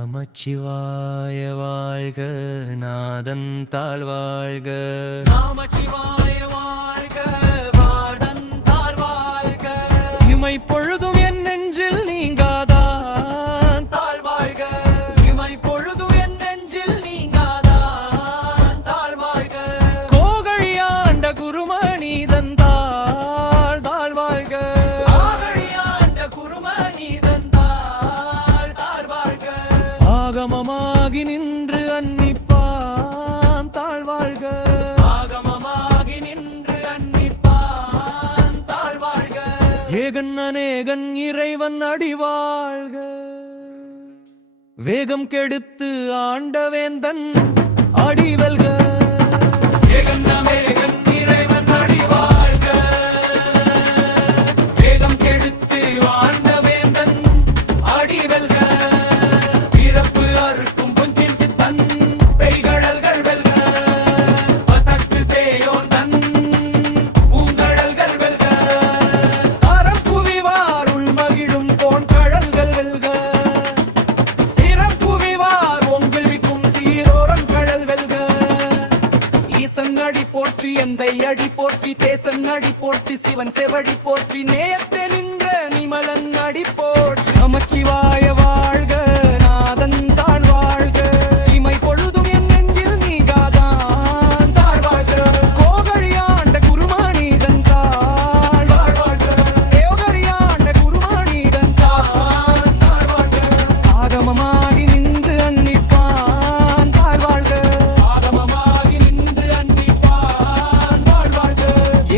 நமச்சிவாய வாழ்க, நாதன் தாழ்வாழ்க. நமச்சிவாய வாழ்க, வாடன் தாழ்வாழ்க. இமை பொழுதும் என் நெஞ்சில் நீங்காதான் தாழ்வாழ்க. இமை பொழுதும் என் நெஞ்சில் நீங்காதான் தாழ்வாழ்க. கோகழியாண்ட குருமணி தந்தாள் தாழ்வாழ்க. ஆகமமாகி நின்று அன்னிப்பான் தாழ்வாழ்க. ஆகமமாகி நின்று அன்னிப்பான் தாழ்வாழ்க. ஏகன் அநேகன் இறைவன் அடிவாழ்க. வேகம் கெடுத்து ஆண்டவேந்தன் அடிவல்க. ஏகன் அநேகன் இறைவன் அடிவாழ்க. வேகம் கெடுத்து ஆண்டவேந்தன் அடிவல்க. அடி போற்றி எந்தை அடி போற்றி தேசன் அடி போற்றி சிவன் செவடி போற்றி நேயத்தே நின்ற நிமலன் அடி போற்றி. நமச்சிவாய வாழ்க, நாதன் தாழ்வாழ்க. இமை பொழுதும் என் நெஞ்சில் நீங்காதான் தாழ்வாழ்க. கோகழியாண்ட குருமணிதன் தாழ்வாழ்க. தேவகழியாண்ட குருமணிதன் தாழ்வாழ்க. ஆகமமாகி நின்று அன்னிப்பான் தாழ்வாழ்க.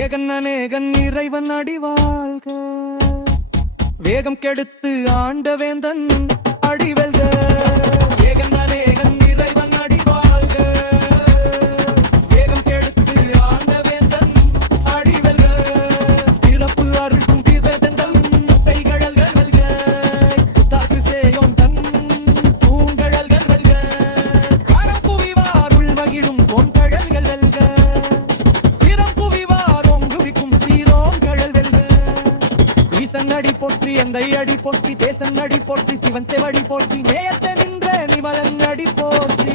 ஏகன் அநேகன் இறைவன் அடிவாழ்க. வேகம் கெடுத்து ஆண்டவேந்தன் அடிவல்க. ஏகன் அநேகன் இறைவன் அடிவாழ்க. வேகம் கெடுத்து ஆண்டவேந்தன் அடிவல்க. பிறப்பு அறுக்கும் பிறதெந்தல் கைகழல்கள் வெல்க. புத்தாக்கு சேயோன் தன் பூங்கழல்கள் வெல்க. காரம் புவிவார் உள் மகிழும் பொன்கழல்கள் வெல்க. அடி போற்றி எந்தை அடி போற்றி தேசன் அடி போற்றி சிவன் செவடி போற்றி நேயத்தே நின்ற நிமலன் அடி போற்றி.